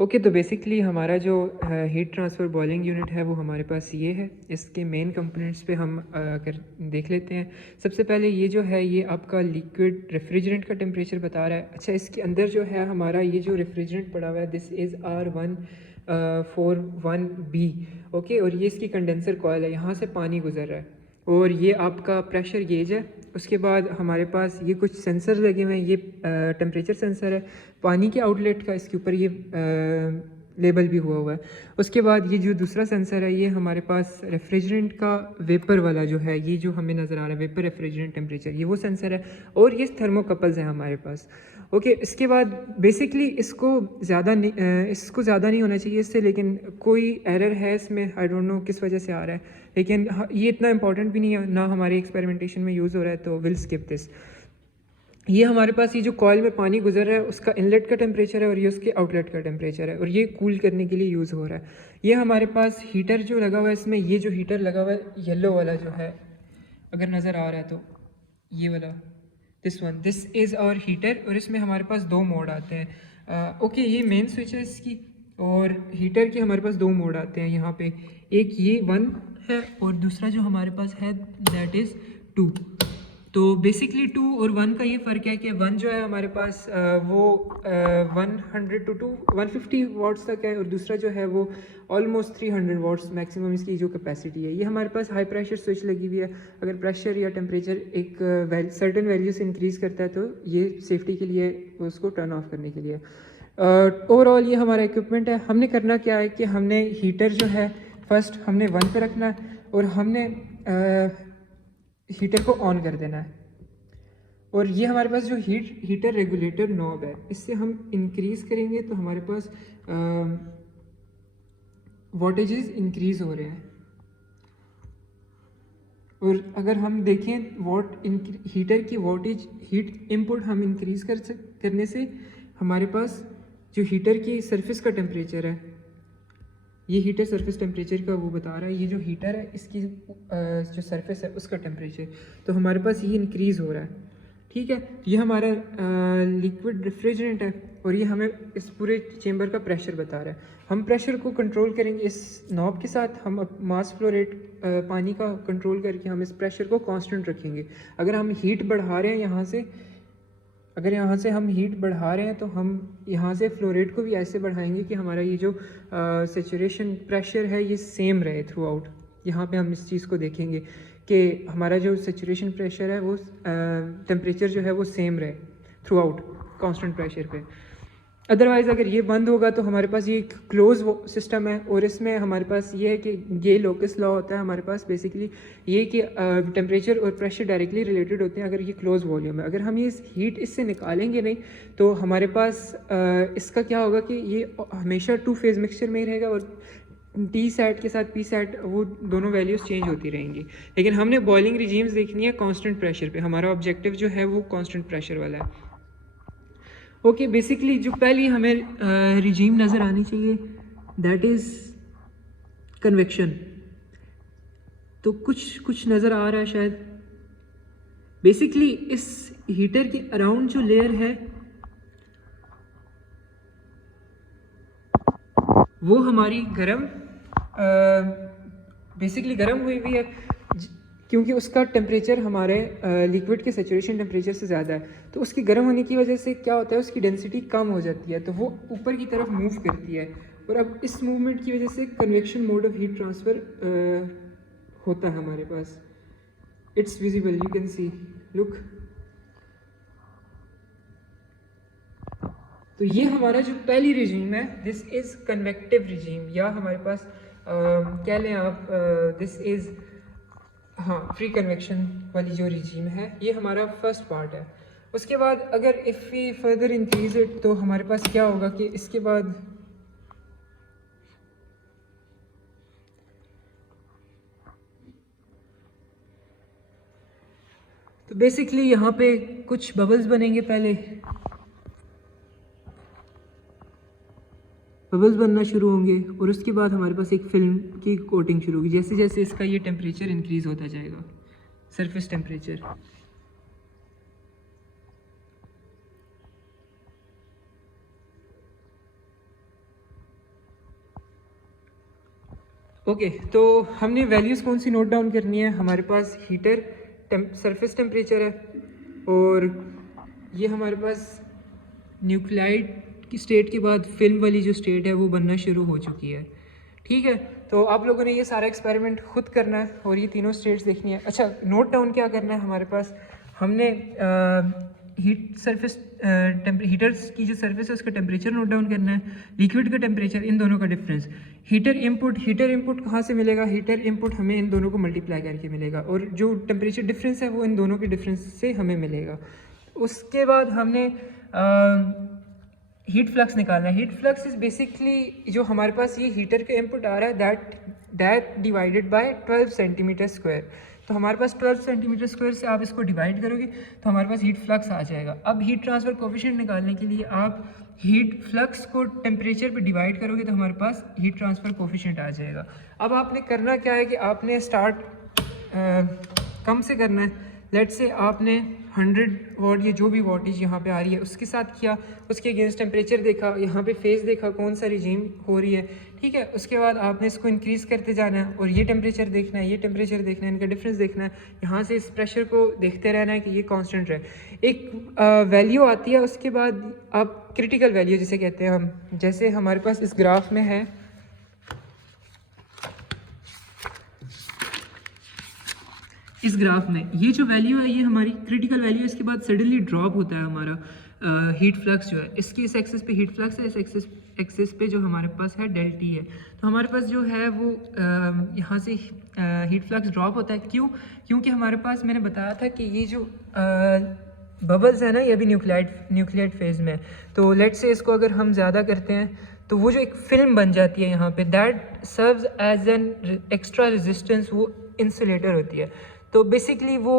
Okay तो basically हमारा जो हीट ट्रांसफ़र बॉइलिंग यूनिट है वो हमारे पास ये है। इसके मेन कंपोनेंट्स पे हम अगर देख लेते हैं। सबसे पहले ये जो है ये आपका लिक्विड रेफ्रिजरेंट का टेम्परेचर बता रहा है। अच्छा, इसके अंदर जो है हमारा ये जो रेफ्रिजरेंट पड़ा हुआ है, दिस इज़ R141B। ओके, और ये इसकी कंडेंसर कॉइल है, यहाँ से पानी गुजर रहा है और ये आपका प्रेशर गेज है। उसके बाद हमारे पास ये कुछ सेंसर लगे हुए हैं, ये टेम्परेचर सेंसर है पानी के आउटलेट का, इसके ऊपर ये लेबल भी हुआ है। उसके बाद ये जो दूसरा सेंसर है ये हमारे पास रेफ्रिजरेंट का वेपर वाला जो है, ये जो हमें नज़र आ रहा है वेपर रेफ्रिजरेंट टेम्परेचर, ये वो सेंसर है। और ये थर्मोकपल्स हैं हमारे पास। ओके, इसके बाद बेसिकली इसको ज़्यादा नहीं होना चाहिए इससे, लेकिन कोई एरर है इसमें, आई डोंट नो किस वजह से आ रहा है, लेकिन ये इतना इंपॉर्टेंट भी नहीं है ना, हमारे एक्सपेरिमेंटेशन में यूज़ हो रहा है, तो विल स्किप दिस। ये हमारे पास ये जो कॉइल में पानी गुजर रहा है उसका इनलेट का टेम्परेचर है और ये उसके आउटलेट का टेम्परेचर है, और ये कूल करने के लिए यूज़ हो रहा है। ये हमारे पास हीटर जो लगा हुआ है इसमें, ये जो हीटर लगा हुआ है येलो वाला जो है, अगर नज़र आ रहा है तो ये वाला, दिस इज़ आवर हीटर, और इसमें हमारे पास दो मोड आते हैं। ओके, ये मेन स्विच है इसकी, और हीटर के हमारे पास दो मोड आते हैं यहाँ पे, एक ये 1 है और दूसरा जो हमारे पास है दैट इज़ 2। तो बेसिकली 2 और 1 का ये फ़र्क है कि 1 जो है हमारे पास वो 100 to 150 वाट्स तक है, और दूसरा जो है वो ऑलमोस्ट 300 वाट्स मैक्सिमम इसकी जो कैपेसिटी है। ये हमारे पास हाई प्रेशर स्विच लगी हुई है, अगर प्रेशर या टेम्परेचर एक सर्टेन वैल्यू से इंक्रीज़ करता है तो ये सेफ्टी के लिए उसको टर्न ऑफ करने के लिए। ओवरऑल ये हमारा इक्विपमेंट है। हमने करना क्या है कि हमने हीटर जो है फर्स्ट हमने 1 पे रखना है और हमने हीटर को ऑन कर देना है, और ये हमारे पास जो हीटर रेगुलेटर नॉब है, इससे हम इंक्रीज़ करेंगे तो हमारे पास वोल्टेजेस इंक्रीज़ हो रहे हैं। और अगर हम देखें हीटर की वोल्टेज हीट इनपुट हम इंक्रीज़ करने से हमारे पास जो हीटर की सरफेस का टेम्परेचर है, ये हीटर सरफेस टेम्परेचर का वो बता रहा है, ये जो हीटर है इसकी जो सरफेस है उसका टेम्परेचर, तो हमारे पास ये इंक्रीज़ हो रहा है। ठीक है, ये हमारा लिक्विड रेफ्रिजरेंट है और ये हमें इस पूरे चेंबर का प्रेशर बता रहा है। हम प्रेशर को कंट्रोल करेंगे इस नॉब के साथ, हम मास फ्लो रेट पानी का कंट्रोल करके हम इस प्रेशर को कांस्टेंट रखेंगे। अगर हम हीट बढ़ा रहे हैं यहाँ से, अगर यहाँ से हम हीट बढ़ा रहे हैं तो हम यहाँ से फ्लो रेट को भी ऐसे बढ़ाएंगे कि हमारा ये जो सेचुरेशन प्रेशर है ये सेम रहे थ्रू आउट। यहाँ पे हम इस चीज़ को देखेंगे कि हमारा जो सेचुरेशन प्रेशर है वो टेम्परेचर जो है वो सेम रहे थ्रू आउट कॉन्स्टेंट प्रेशर पे। अदरवाइज़ अगर ये बंद होगा तो हमारे पास ये एक क्लोज सिस्टम है, और इसमें हमारे पास ये है कि ये लोकस लॉ होता है हमारे पास बेसिकली ये कि टेम्परेचर और प्रेशर डायरेक्टली रिलेटेड होते हैं अगर ये क्लोज वॉल्यूम है। अगर हम ये हीट इससे निकालेंगे नहीं तो हमारे पास इसका क्या होगा कि ये हमेशा 2 फेज़ मिक्सचर में ही रहेगा, और टी सेट के साथ पी सेट वो दोनों वैल्यूज़ चेंज होती रहेंगी। लेकिन हमने बॉइलिंग रिजीम्स देखनी है कांस्टेंट प्रेशर पे, हमारा ऑब्जेक्टिव जो है वो कांस्टेंट प्रेशर वाला है। ओके, बेसिकली जो पहली हमें रिजीम नज़र आनी चाहिए दैट इज़ कन्वेक्शन। तो कुछ नज़र आ रहा है शायद। बेसिकली इस हीटर के अराउंड जो लेयर है वो हमारी बेसिकली गर्म हुई हुई है, क्योंकि उसका टेम्परेचर हमारे लिक्विड के सेचुरेशन टेम्परेचर से ज़्यादा है। तो उसकी गर्म होने की वजह से क्या होता है, उसकी डेंसिटी कम हो जाती है, तो वो ऊपर की तरफ मूव करती है, और अब इस मूवमेंट की वजह से convection mode of heat transfer होता है हमारे पास। It's visible, you can see, look. तो ये हमारा जो पहली रिजीम है दिस इज़ कन्वेक्टिव रिजीम, या हमारे पास कह लें आप दिस इज़ फ्री कन्वेक्शन वाली जो रिजीम है, ये हमारा फर्स्ट पार्ट है। उसके बाद अगर if we further increase it तो हमारे पास क्या होगा कि इसके बाद तो बेसिकली यहाँ पे कुछ बबल्स बनेंगे, पहले बबल्स बनना शुरू होंगे और उसके बाद हमारे पास एक फिल्म की कोटिंग शुरू होगी जैसे जैसे इसका ये टेम्परेचर इंक्रीज़ होता जाएगा, सरफेस टेम्परेचर। ओके, तो हमने वैल्यूज़ कौन सी नोट डाउन करनी है? हमारे पास हीटर सरफेस टेम्परेचर है, और ये हमारे पास न्यूक्लियाइड की स्टेट के बाद फिल्म वाली जो स्टेट है वो बनना शुरू हो चुकी है। ठीक है, तो आप लोगों ने ये सारा एक्सपेरिमेंट खुद करना है और ये तीनों स्टेट्स देखनी है। अच्छा, नोट डाउन क्या करना है हमारे पास? हमने हीट सरफेस हीटर्स की जो सरफेस है उसका टेम्परेचर नोट डाउन करना है, लिक्विड का टेम्परेचर, इन दोनों का डिफरेंस। हीटर इनपुट कहाँ से मिलेगा? हीटर इनपुट हमें इन दोनों को मल्टीप्लाई करके मिलेगा, और जो टेम्परेचर डिफरेंस है वो इन दोनों के डिफरेंस से हमें मिलेगा। उसके बाद हमने हीट फ्लक्स निकालना है। हीट फ्लक्स इज बेसिकली जो हमारे पास ये हीटर का इनपुट आ रहा है that divided by 12 centimetre square. तो हमारे पास 12 सेंटीमीटर स्क्वायर से आप इसको डिवाइड करोगे तो हमारे पास हीट फ्लक्स आ जाएगा। अब हीट ट्रांसफ़र कोफिशिएंट निकालने के लिए आप हीट फ्लक्स को टेम्परेचर पे डिवाइड करोगे तो हमारे पास हीट ट्रांसफ़र कोफिशिएंट आ जाएगा। अब आपने करना क्या है कि आपने स्टार्ट कम से करना है। लेट से आपने 100 वाट या जो भी वाटेज यहाँ पे आ रही है उसके साथ किया, उसके अगेंस्ट टेम्परेचर देखा, यहाँ पे फेज़ देखा कौन सा रिजीम हो रही है। ठीक है, उसके बाद आपने इसको इंक्रीज़ करते जाना है, और ये टेम्परेचर देखना है, ये टेम्परेचर देखना है, इनका डिफरेंस देखना है। यहाँ से इस प्रेशर को देखते रहना है कि ये कांस्टेंट रहे। एक वैल्यू आती है, उसके बाद आप क्रिटिकल वैल्यू जिसे कहते हैं हम, जैसे हमारे पास इस ग्राफ में है, इस ग्राफ में ये जो वैल्यू है ये हमारी क्रिटिकल वैल्यू है। इसके बाद सडनली ड्रॉप होता है हमारा हीट फ्लक्स जो है, इसकी इस एक्सिस पे हीट फ्लक्स है, इस एक्सिस पे जो हमारे पास है डेल टी है। तो हमारे पास जो है वो यहाँ से हीट फ्लक्स ड्रॉप होता है। क्योंकि हमारे पास मैंने बताया था कि ये जो बबल्स है ना ये अभी न्यूक्लियाइड फेज़ में है। तो लेट से इसको अगर हम ज़्यादा करते हैं तो वो जो एक फिल्म बन जाती है यहाँ पे, that serves as an extra resistance, वो इंसुलेटर होती है। तो बेसिकली वो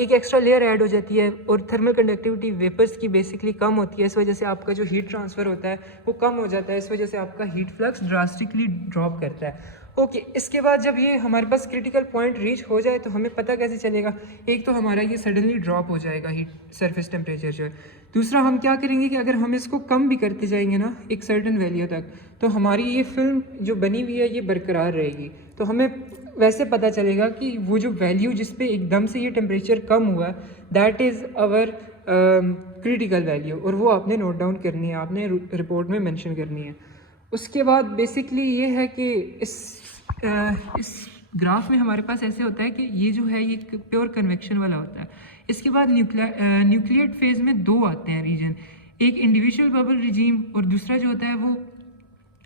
एक एक्स्ट्रा लेयर ऐड हो जाती है, और थर्मल कंडक्टिविटी वेपर्स की बेसिकली कम होती है। इस वजह से आपका जो हीट ट्रांसफ़र होता है वो कम हो जाता है, इस वजह से आपका हीट फ्लक्स ड्रास्टिकली ड्रॉप करता है। ओके, इसके बाद जब ये हमारे पास क्रिटिकल पॉइंट रीच हो जाए तो हमें पता कैसे चलेगा? एक तो हमारा ये सडनली ड्रॉप हो जाएगा हीट सरफेस टेम्परेचर जो है। दूसरा हम क्या करेंगे कि अगर हम इसको कम भी करते जाएंगे ना एक सर्टेन वैल्यू तक, तो हमारी ये फिल्म जो बनी हुई है ये बरकरार रहेगी। तो हमें वैसे पता चलेगा कि वो जो वैल्यू जिस पे एकदम से ये टेम्परेचर कम हुआ, that is our critical value, और वो आपने नोट डाउन करनी है, आपने रिपोर्ट में मेंशन करनी है। उसके बाद बेसिकली ये है कि इस ग्राफ में हमारे पास ऐसे होता है कि ये जो है ये प्योर कन्वेक्शन वाला होता है। इसके बाद न्यूक्लियेट फेज़ में दो आते हैं रीजन, एक इंडिविजुअल बबल रिजीम और दूसरा जो होता है वो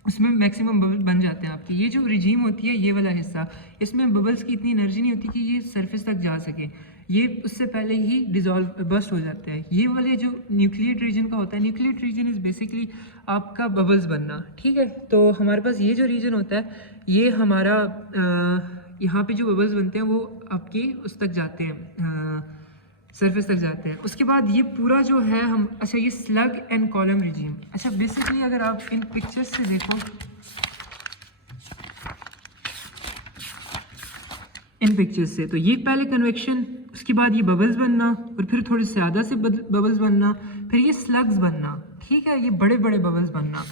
उसमें मैक्सिमम बबल बन जाते हैं आपके। ये जो रिजीम होती है ये वाला हिस्सा, इसमें बबल्स की इतनी एनर्जी नहीं होती कि ये सरफेस तक जा सके, ये उससे पहले ही डिज़ोल्व बस्ट हो जाते हैं। ये वाले जो न्यूक्लियेट रीजन का होता है, न्यूक्लियेट रीजन इज़ बेसिकली आपका बबल्स बनना। ठीक है, तो हमारे पास ये जो रीजन होता है ये हमारा यहाँ पे जो बबल्स बनते हैं वो आपके उस तक जाते हैं, सरफेस तक जाते हैं। उसके बाद ये पूरा जो है हम, अच्छा ये स्लग एंड कॉलम रिजीम। अच्छा बेसिकली अगर आप इन पिक्चर्स से देखो, इन पिक्चर्स से, तो ये पहले कन्वेक्शन, उसके बाद ये बबल्स बनना, और फिर थोड़े से ज़्यादा से बबल्स बनना, फिर ये स्लग्स बनना। ठीक है, ये बड़े बड़े बबल्स बनना।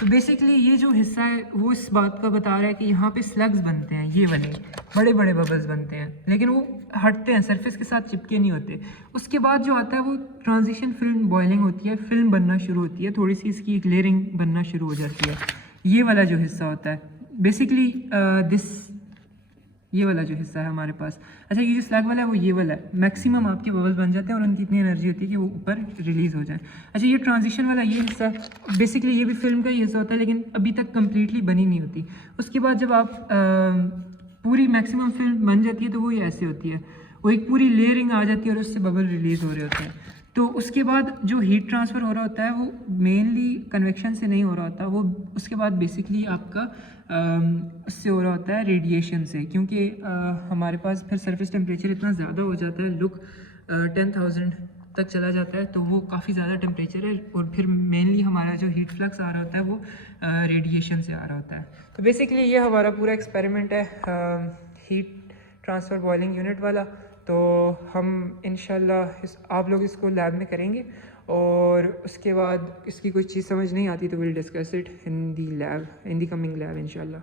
तो बेसिकली ये जो हिस्सा है वो इस बात का बता रहा है कि यहाँ पे स्लग्स बनते हैं, ये वाले बड़े बड़े बबल्स बनते हैं, लेकिन वो हटते हैं, सरफेस के साथ चिपके नहीं होते। उसके बाद जो आता है वो ट्रांजिशन फिल्म बॉइलिंग होती है, फिल्म बनना शुरू होती है, थोड़ी सी इसकी एक लेयरिंग बनना शुरू हो जाती है। ये वाला जो हिस्सा होता है बेसिकली ये वाला जो हिस्सा है हमारे पास, अच्छा ये जो स्लैग वाला है वो ये वाला है, मैक्सिमम आपके बबल्स बन जाते हैं और उनकी इतनी एनर्जी होती है कि वो ऊपर रिलीज़ हो जाए। अच्छा ये ट्रांजिशन वाला ये हिस्सा बेसिकली ये भी फिल्म का ही हिस्सा होता है, लेकिन अभी तक कम्प्लीटली बनी नहीं होती। उसके बाद जब आप पूरी मैक्सिमम फिल्म बन जाती है तो वो ये ऐसे होती है, वो एक पूरी लेयरिंग आ जाती है और उससे बबल रिलीज़ हो रहे होते हैं। तो उसके बाद जो हीट ट्रांसफ़र हो रहा होता है वो मेनली कन्वेक्शन से नहीं हो रहा होता, वो उसके बाद बेसिकली आपका उससे हो रहा होता है रेडिएशन से, क्योंकि हमारे पास फिर सरफेस टेम्परेचर इतना ज़्यादा हो जाता है, लुक 10,000 तक चला जाता है, तो वो काफ़ी ज़्यादा टेम्परेचर है, और फिर मेनली हमारा जो हीट फ्लक्स आ रहा होता है वो रेडिएशन से आ रहा होता है। तो बेसिकली ये हमारा पूरा एक्सपेरिमेंट है हीट ट्रांसफ़र बॉइलिंग यूनिट वाला। तो हम इंशाल्लाह आप लोग इसको लैब में करेंगे, और उसके बाद इसकी कोई चीज़ समझ नहीं आती तो will discuss it in the lab, in the coming lab इंशाल्लाह।